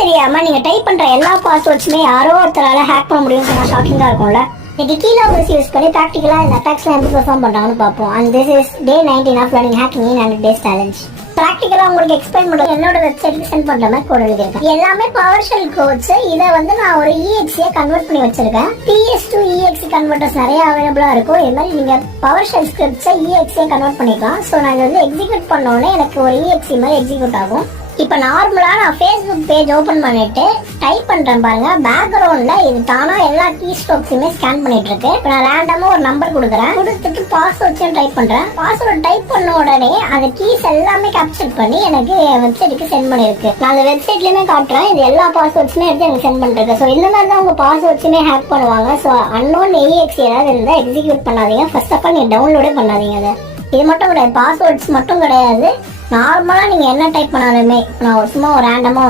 தெரியாம நீங்க டைப் பண்ற எல்லா பாஸ்வேர்ட்ஸுமே யாரோ ஒருத்தரால ஹேக் பண்ண முடியும்னு சொன்னா ஷாக்கிங்கா இருக்கும்ல. இன்னைக்கு கீலாபஸ் யூஸ் பண்ணி ப்ராக்டிகலா இந்த அட்டாக்ஸ்லாம் எப்படி பெர்ஃபார்ம் பண்றாங்கன்னு பார்ப்போம். And this is day 19 of learning hacking in 100 days challenge. ப்ராக்டிகலா உங்களுக்கு எக்ஸ்பிளைன் பண்றது என்னோட வெப்சைட்க்கு சென்ட் பண்ற மாதிரி கோட் எழுதிருக்கேன். எல்லாமே பவர் ஷெல் கோட்ஸ். இதை வந்து நான் ஒரு EXE கன்வெர்ட் பண்ணி வச்சிருக்கேன். PS to EXE கன்வெர்ட்டர்ஸ் நிறைய அவைலபிளா இருக்கும். இது மாதிரி நீங்க பவர் ஷெல் ஸ்கிரிப்ட்ஸை EXE கன்வெர்ட் பண்ணிக்கலாம். ஸோ நான் இதை வந்து எக்ஸிக்யூட் பண்ணோன்னே எனக்கு ஒரு EXE மாதிரி எக்ஸிக்யூட் ஆகும். இப்போ நார்மலா நான் ஃபேஸ்புக் பேஜ் ஓபன் பண்ணிட்டு டைப் பண்றேன் பாருங்க. பேக்ரவுண்ட்ல இது தானா எல்லா கீ ஸ்ட்ரோக்ஸுமே ஸ்கேன் பண்ணிட்டு இருக்கு. இப்போ நான் ரேண்டமா ஒரு நம்பர் கொடுக்குறேன். கொடுத்துட்டு பாஸ்வேர்ட்ஸையும் டைப் பண்றேன். பாஸ்வேர்ட் டைப் பண்ண உடனே அந்த கீஸ் எல்லாமே கேப்சர் பண்ணி எனக்கு வெப்சைட்டுக்கு சென்ட் பண்ணிருக்கு. நான் அந்த வெப்சைட்லயுமே காட்டுறேன். இது எல்லா பாஸ்வேர்ட்ஸுமே எடுத்து எனக்கு சென்ட் பண்ணிருக்கு. ஸோ இந்த மாதிரி தான் உங்க பாஸ்வேர்ட்ஸுமே ஹேக் பண்ணுவாங்க. ஸோ அன்னோன் EXE ஏதாவது இருந்தால் எக்ஸிக்யூட் பண்ணாதீங்க. ஃபர்ஸ்ட் ஆஃப் ஆல் நீங்க டவுன்லோடே பண்ணாதீங்க. அதை இது மட்டும் கிடையாது, பாஸ்வேர்ட்ஸ் மட்டும் கிடையாது. நார்மலா நீங்க என்ன டைப் பண்ணாலுமே, நான் சும்மா ஒரு ரேண்டமா